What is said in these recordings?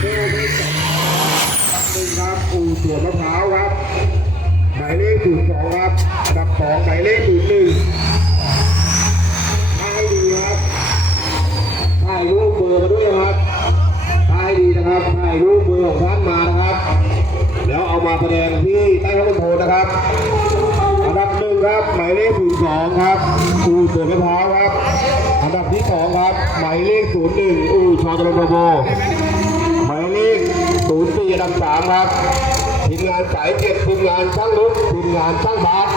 เก้ไม่สองหนึ่งครับอู่สวนมะพร้าวครับหมายเลขศูนย์สองครับอันดับสองหมายเลขศูนย์หนึ่งถ่ายดีครับถ่ายรูปเบอร์มาด้วยครับถ่ายดีนะครับถ่ายรูปเบอร์ของท่านมานะครับ แล้วเอามาแสดงที่ใต้ข้อมูลโทรนะครับอันดับหนึ่งครับหมายเลขศูนย์สองครับอู่สวนมะพร้าวครับอันดับที่สองครับหมายเลขศูนย์หนึ่งอู่ชอตรโโบหมายเลข ศูนย์สี่อันดับสามครับทีมงานสายเจ็ดทีมงานช่างรถทีมงานช่างบาส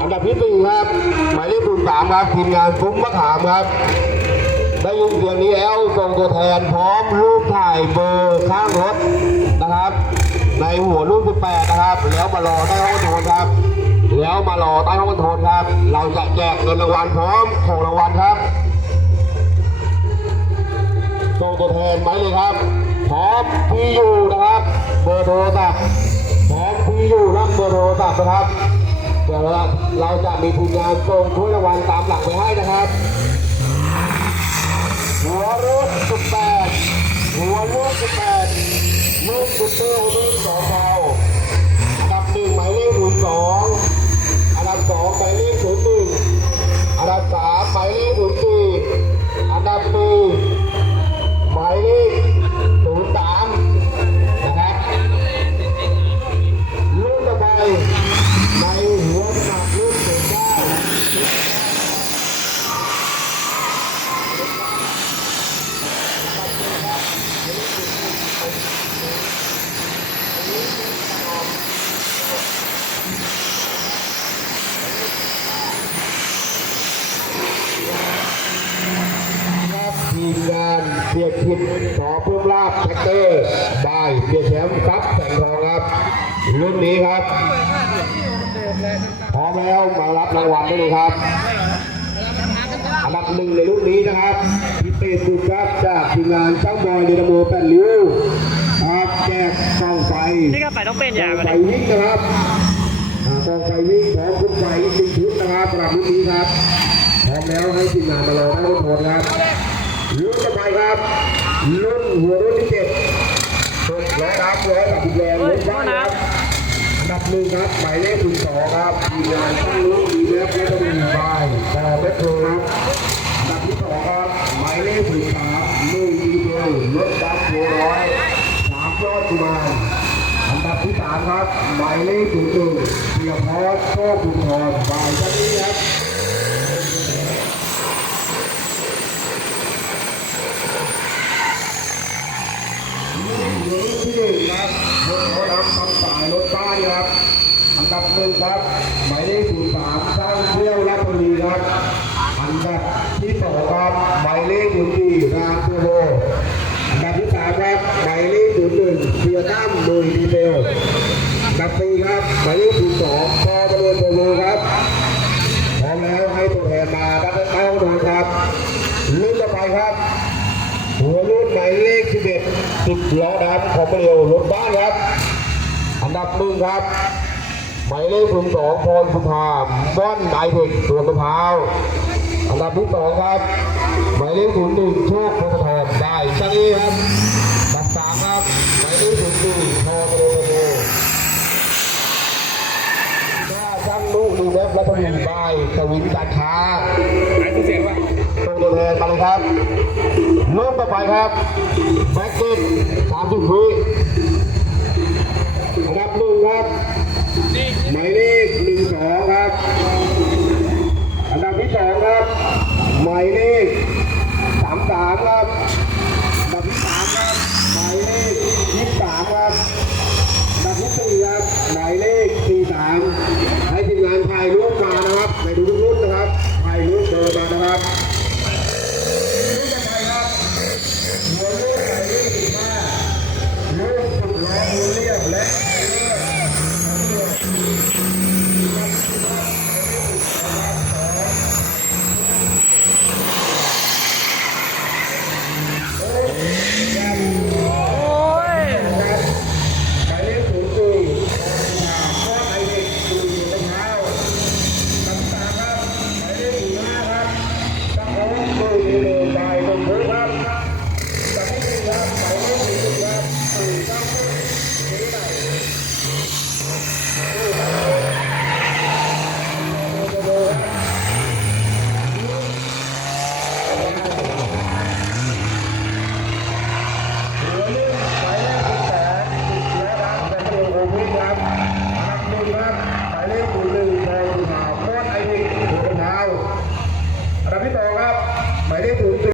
อันดับที่สี่งครับ หมายเลขศูนย์สามครับทีมงานซุ้มมะขามครับได้ยินเสียงนี้แล้วส่งตัวแทนพร้อมรูปถ่ายเบอร์ข้างรถนะครับ ในหัวรุ่น18นะครับแล้วมารอใต้ห้องคอนโทรลครับ แล้วมารอใต้ห้องคอนโทรลครับ เราจะแจกเงินรางวัลพร้อมของรางวัลครับ มีอยู่นะครับ เบอร์โทรศัพท์พร้อมที่อยู่รับเบอร์โทรศัพท์นะครับ เดี๋ยวเราเราจะมีทีมงานส่งถ้วยรางวัลตามหลักไปให้นะครับหัวรถสิบแปดหัวรุ่นสิบแปดลูกสุดเตอร์รุ่นสองเทาอัน เสียคิดขอเพิ่มลาบแท็กเตอร์บายเสียแชมป์ครับแสงทองครับ รุ่นนี้ครับพร้อมแล้วมารับรางวัลได้เลยครับอันดับหนึ่งในรุ่นนี้นะครับพิเศษสุดครับจากทีมงานช่างบอยเดนโมแปดริ้วครับแจกกองไฟนี่ก็ไปต้องเป็นกยางไฟเลยวิ่งนะครับกองไฟวิ่งพร้อมคุณไฟอีกหนึ่งชุดนะครับสำหรับรุ่นนี้ครับพร้อมแล้วให้ทีมงานมารอได้ทุกคนครับ นต่อไปครับรุ่นหัวรุ่นที่เจ็ดหกร้อยครับร้อยกับอีกแรงรุ่นได้ครับอันดับหนึ่งครับหมายเลขศูนย์สองครับทีมงานช่างรู้ดีเล็บและก็มีบายต่อเบสโทรครับอันดับที่สองครับหมายเลขศูนย์สามลุยดีเทลรถบัสโฟร้อยสามยอดกุมารอันดับที่สามครับหมายเลขศูนย์หนึ่งเพียรพอสโชคบุญทรบายท่านนี้ครับ รถที่หนึ่งครับรถเขานำคำสายรถบ้านครับ อันดับหนึ่งครับ หมายเลขศูนย์สามสร้างเที่ยวราชบุรีครับ อันดับที่สองครับ หมายเลขศูนย์สี่รามเทโรอันดับที่สามครับ หมายเลขศูนย์หนึ่งเพียตั้มโดยดีเทลอันดับสี่ครับ หมายเลขศูนย์สองพอประเมินโปรโลครับ พร้อมแล้วให้ตัวแทนมาด้านข้างโดนครับรุ่นต่อไปครับ หัวรุ่นหมายเลข11สิบ ล้อดำของเร็วรถบ้านครับ อันดับหนึ่งครับ หมายเลขศูนย์สองพรสุภาบ้อนไดเทคสวนมะพร้าว อันดับที่สองครับ หมายเลขศูนย์หนึ่งโชคพงศธรได้ช่างนี้ครับอันดับสามครับ หมายเลขศูนย์สี่ทอโมโมถ้าช่างลูกดีเว็บและทวีบายสวินการค้าหายเสียงว่าส่งตัวแทนมาเลยครับ เริ่มต่อไปครับแบ็กเก็ตสามสิบวิอันดับหนึ่งครับหมายเลขหนึ่งสองครับ อันดับที่สองครับหมายเลขสามสามครับ